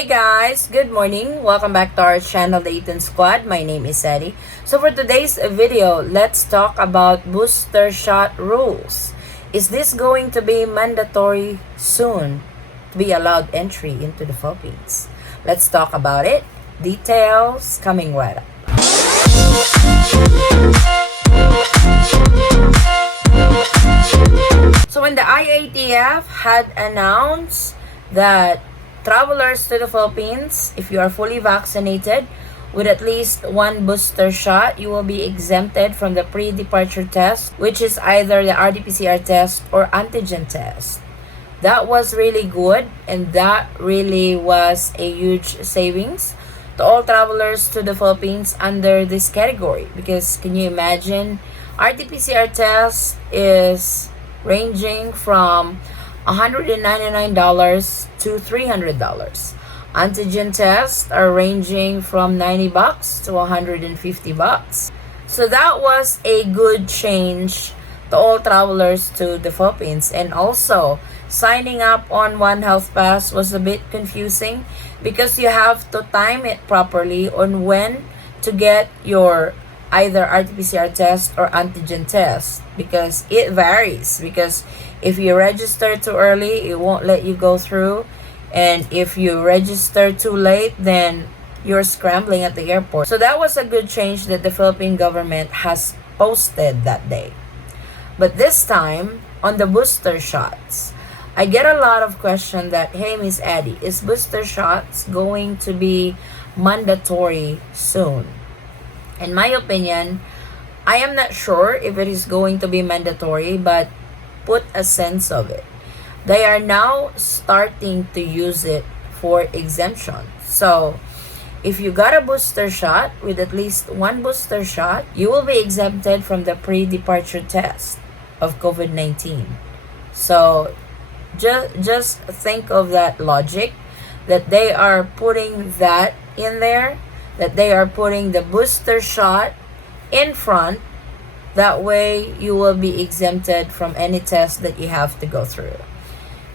Hey guys, good morning. Welcome back to our channel, the Eaton Squad. My name is Eddie. So for today's video, let's talk about booster shot rules. Is this going to be mandatory soon to be allowed entry into the Philippines? Let's talk about it. Details coming right up. So when the IATF had announced that travelers to the Philippines, if you are fully vaccinated with at least one booster shot, you will be exempted from the pre-departure test, which is either the RT-PCR test or antigen test. That was really good, and that really was a huge savings to all travelers to the Philippines under this category. Because can you imagine, RT-PCR test is ranging from $199 to $300. Antigen tests are ranging from $90 to $150. So that was a good change to all travelers to the Philippines. And also, signing up on One Health Pass was a bit confusing because you have to time it properly on when to get your either RT-PCR test or antigen test, because it varies. Because if you register too early, it won't let you go through, and if you register too late, then you're scrambling at the airport. So that was a good change that the Philippine government has posted that day. But this time, on the booster shots, I get a lot of questions that, hey Miss Addie, is booster shots going to be mandatory soon? In my opinion, I am not sure if it is going to be mandatory, but put a sense of it. They are now starting to use it for exemption. So, if you got a booster shot with at least one booster shot, you will be exempted from the pre-departure test of COVID-19. So, just think of that logic, that they are putting that in there, that they are putting the booster shot in front. That way you will be exempted from any test that you have to go through.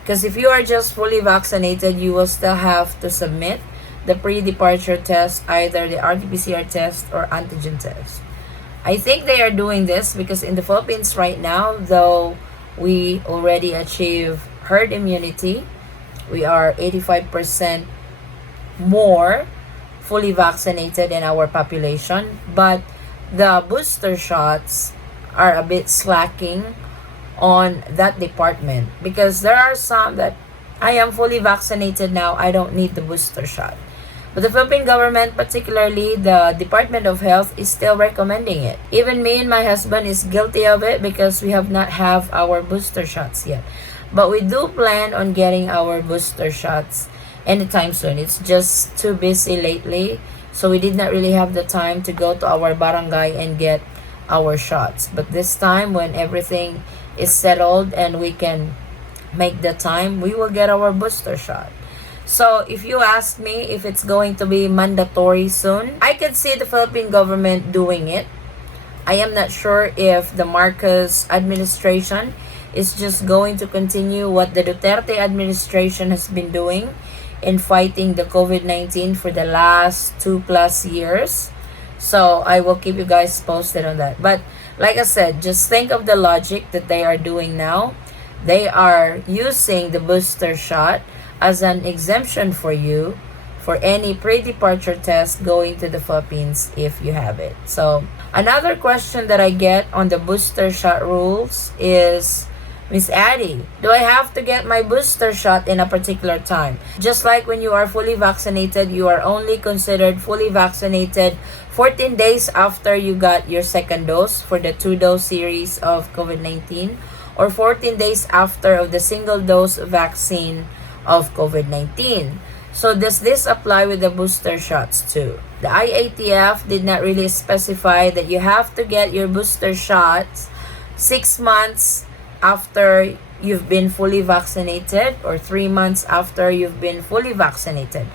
Because if you are just fully vaccinated, you will still have to submit the pre-departure test, either the RT-PCR test or antigen test. I think they are doing this because in the Philippines right now, though we already achieve herd immunity, we are 85% more fully vaccinated in our population, but the booster shots are a bit slacking on that department, because there are some that I am fully vaccinated now, I don't need the booster shot. But the Philippine government, particularly the Department of Health, is still recommending it. Even me and my husband is guilty of it because we have not have our booster shots yet. But we do plan on getting our booster shots anytime soon. It's just too busy lately, so we did not really have the time to go to our barangay and get our shots. But this time, when everything is settled and we can make the time, we will get our booster shot. So if you ask me if it's going to be mandatory soon, I can see the Philippine government doing it. I am not sure if the Marcos administration is just going to continue what the Duterte administration has been doing in fighting the COVID-19 for the last 2+ years. So I will keep you guys posted on that. But like I said, just think of the logic that they are doing now. They are using the booster shot as an exemption for you for any pre-departure test going to the Philippines if you have it. So another question that I get on the booster shot rules is, Miss Addie, do I have to get my booster shot in a particular time? Just like when you are fully vaccinated, you are only considered fully vaccinated 14 days after you got your second dose for the 2-dose series of COVID-19, or 14 days after of the single-dose vaccine of COVID-19. So does this apply with the booster shots too? The IATF did not really specify that you have to get your booster shots 6 months after you've been fully vaccinated or 3 months after you've been fully vaccinated.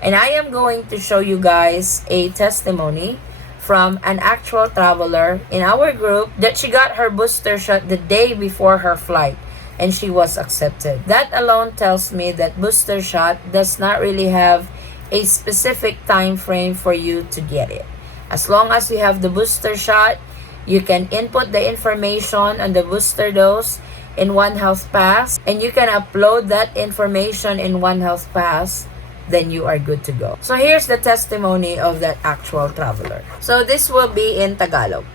And I am going to show you guys a testimony from an actual traveler in our group that she got her booster shot the day before her flight and she was accepted. That alone tells me that booster shot does not really have a specific time frame for you to get it. As long as you have the booster shot, you can input the information on the booster dose in One Health Pass, and you can upload that information in One Health Pass, then you are good to go. So here's the testimony of that actual traveler. So this will be in Tagalog.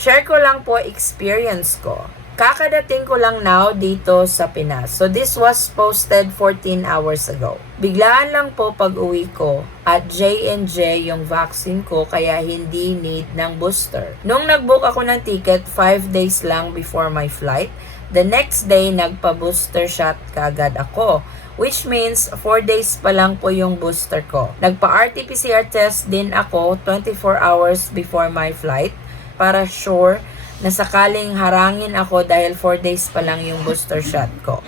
Share ko lang po experience ko. Kakadating ko lang now dito sa Pinas. So this was posted 14 hours ago. Biglaan lang po pag-uwi ko at J&J yung vaccine ko kaya hindi need ng booster. Nung nag-book ako ng ticket 5 days lang before my flight, the next day nagpa-booster shot kaagad ako. Which means 4 days pa lang po yung booster ko. Nagpa-RT-PCR test din ako 24 hours before my flight para sure na sakaling harangin ako dahil 4 days pa lang yung booster shot ko.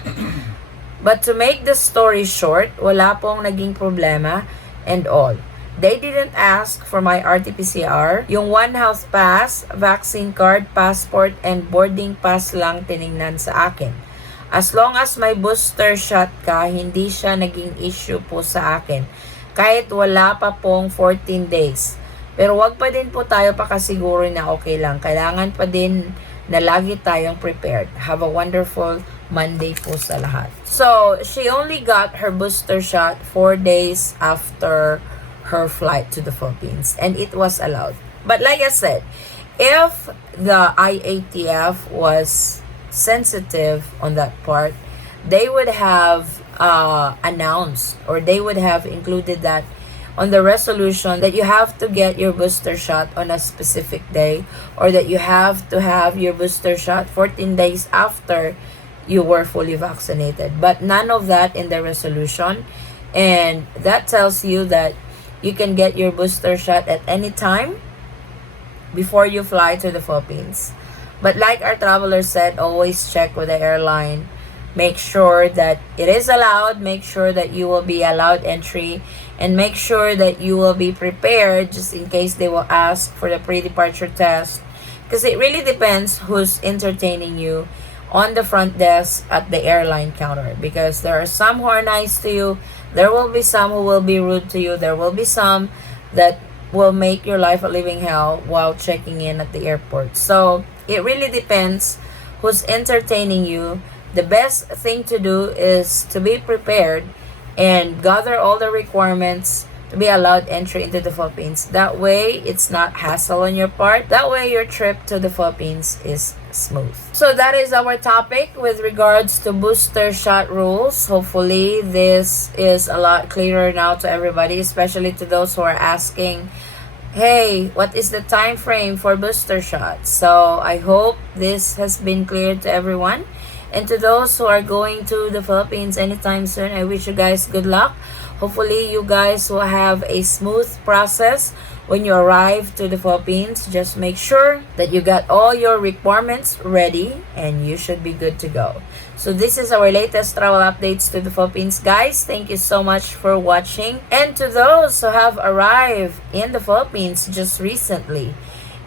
But to make the story short, wala pong naging problema and all. They didn't ask for my RT-PCR. Yung One Health Pass, vaccine card, passport, and boarding pass lang tiningnan sa akin. As long as may booster shot ka, hindi siya naging issue po sa akin. Kahit wala pa pong 14 days. Pero wag pa din po tayo pakasiguro na okay lang. Kailangan pa din na lagi tayong prepared. Have a wonderful Monday po sa lahat. So, she only got her booster shot 4 days after her flight to the Philippines. And it was allowed. But like I said, if the IATF was sensitive on that part, they would have announced or they would have included that on the resolution that you have to get your booster shot on a specific day or that you have to have your booster shot 14 days after you were fully vaccinated. But none of that in the resolution, and that tells you that you can get your booster shot at any time before you fly to the Philippines. But like our traveler said, always check with the airline. Make sure that it is allowed. Make sure that you will be allowed entry. And make sure that you will be prepared just in case they will ask for the pre-departure test. Because it really depends who's entertaining you on the front desk at the airline counter. Because there are some who are nice to you. There will be some who will be rude to you. There will be some that will make your life a living hell while checking in at the airport. So it really depends who's entertaining you. The best thing to do is to be prepared and gather all the requirements to be allowed entry into the Philippines. That way, it's not hassle on your part. That way, your trip to the Philippines is smooth. So that is our topic with regards to booster shot rules. Hopefully, this is a lot clearer now to everybody, especially to those who are asking, hey, what is the time frame for booster shots? So I hope this has been clear to everyone. And to those who are going to the Philippines anytime soon, I wish you guys good luck. Hopefully, you guys will have a smooth process when you arrive to the Philippines. Just make sure that you got all your requirements ready and you should be good to go. So this is our latest travel updates to the Philippines, guys. Thank you so much for watching. And to those who have arrived in the Philippines just recently,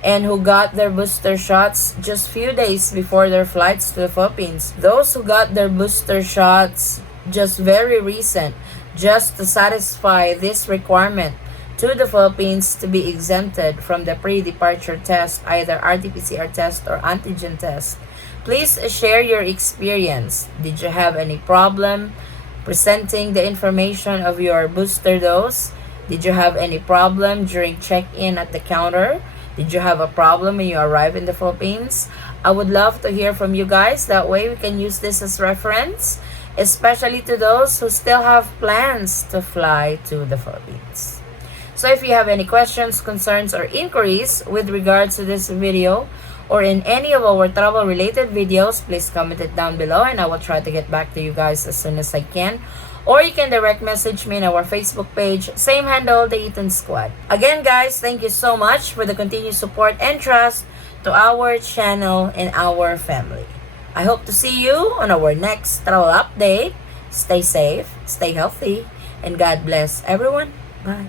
and who got their booster shots just few days before their flights to the Philippines. Those who got their booster shots just very recent, just to satisfy this requirement to the Philippines to be exempted from the pre-departure test, either RT-PCR test or Antigen test. Please share your experience. Did you have any problem presenting the information of your booster dose? Did you have any problem during check-in at the counter? Did you have a problem when you arrive in the Philippines? I would love to hear from you guys. That way we can use this as reference, especially to those who still have plans to fly to the Philippines. So if you have any questions, concerns, or inquiries with regards to this video or in any of our travel related videos, please comment it down below and I will try to get back to you guys as soon as I can. Or you can direct message me in our Facebook page, same handle, the Eaton Squad. Again guys, thank you so much for the continued support and trust to our channel and our family. I hope to see you on our next travel update. Stay safe, stay healthy, and God bless everyone. Bye.